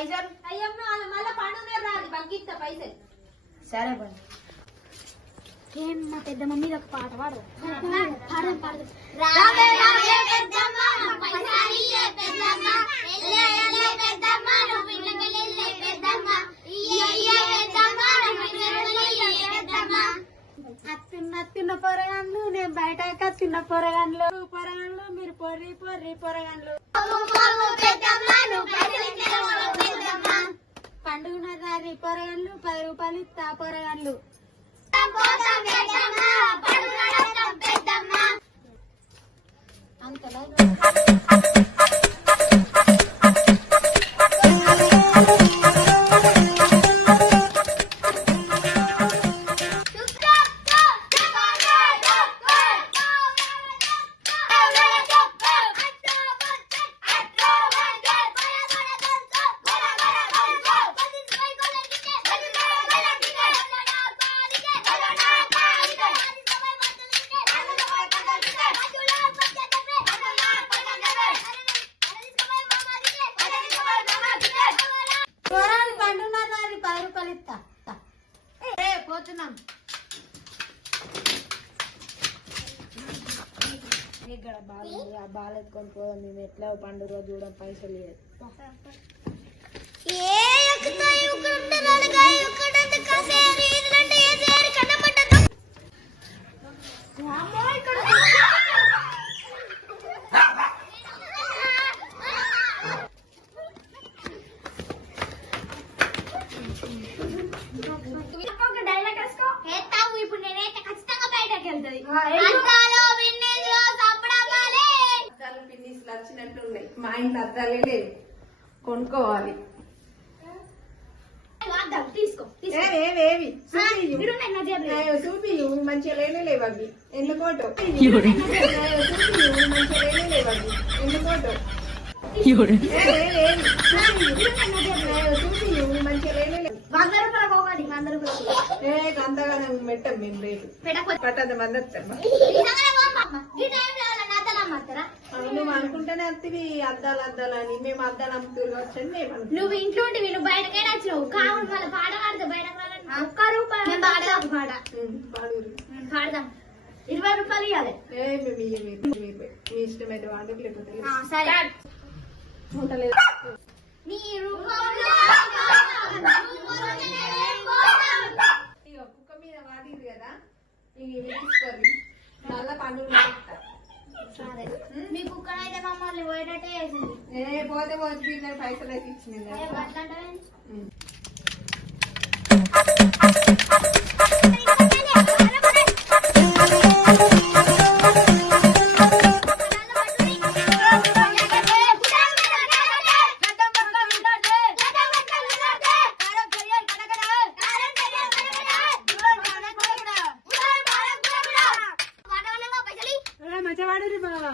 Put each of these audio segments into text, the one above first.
పైసలు? అయ్యమ్మ వాళ్ళ మళ్ళీ పండుగ రాదు బగ్గిస్తా పైసలు. సరే పండు ఏం మా పెద్ద మమ్మీ ఒక పాట పాడు. పాడు పాడు రావే రావే పెద్దమ్మ పైసాలియే పెద్దమ్మ ఎల్లే ఎల్లే పెద్దమ్మ పిల్లకెళ్ళే పెద్దమ్మ ఇయ్యే ఇయ్యే పెద్దమ్మ పిల్లకెళ్ళే పెద్దమ్మ. తిన్న తిన్న పొరగాన్లు నేను బయట తిన్న పొరగాన్లు. పొరగాన్లు మీరు పొర్రి పొర్రి పొరగాన్లు. పెద్దమ్మ నువ్వు పండుగ రాని పొరగండ్లు పది రూపాయలు ఇస్తా పొరగాన్లు ఏ పోతున్నాం ఇక్కడ బాల్ ఉంది ఆ బాల్ ఎత్తుకొని పోదాం. మేము ఎట్లా పండుగ రోజు చూడడం పైసలు లేదు ఏ అద్దాలు పిన్నిస్లు వచ్చినట్టు ఉన్నాయి. మా ఇంట్లో అద్దాలే లేవు. కొనుక్కోవాలి. చూపియ్యు. మంచిగా లేనే లేవు అవి. ఎందుకోటో? మంచిగా లేనే లేవు అవి. ఎందుకోటో? ఏ, ఏ అంతగానే పెట్టం మేము రేటు. మంది అద్దాలు? నువ్వు అనుకుంటేనే వస్తుంది అద్దాలు అద్దాలని మేము అద్దాలు అమ్ముతూ వచ్చని మేము. నువ్వు ఇంట్లో నువ్వు బయటకే వచ్చినావు కావును మళ్ళీ పాట పాడితే బయటకు ఒక్క రూపాయి పాడదాం పాడురు. పాడదాం. ఇరవై రూపాయలు ఇవ్వాలి ఏ మేము మీ ఇష్టమైతే వాడకు లేకపోతే. సరే. ఉండలేదు నీ రూపంలో కదా? ఇవి తీసుకోర్రి మళ్ళా పండుగ మీ కుక్కనైతే మమ్మల్ని పోయేటట్టే చేసింది. ఏ పోతే పోతే నేను పైసలు అయితే ఇచ్చినాను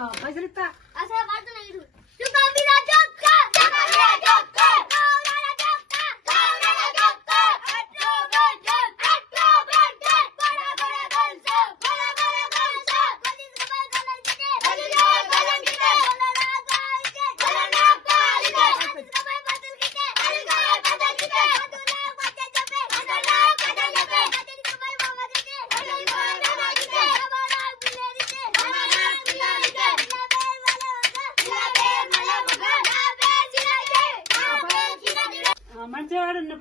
వాడుర్రి బావ. పైసలు ఇస్తా ఆ,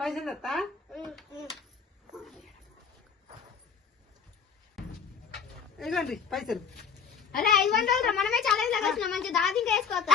పైసలు ఇస్తా ఇదిగోండి పైసలు. అరే ఐదు వందలు మనమే ఛాలెంజ్ లాగా వచ్చినాం మంచి దాది ఇంకా వేసుకోవద్దా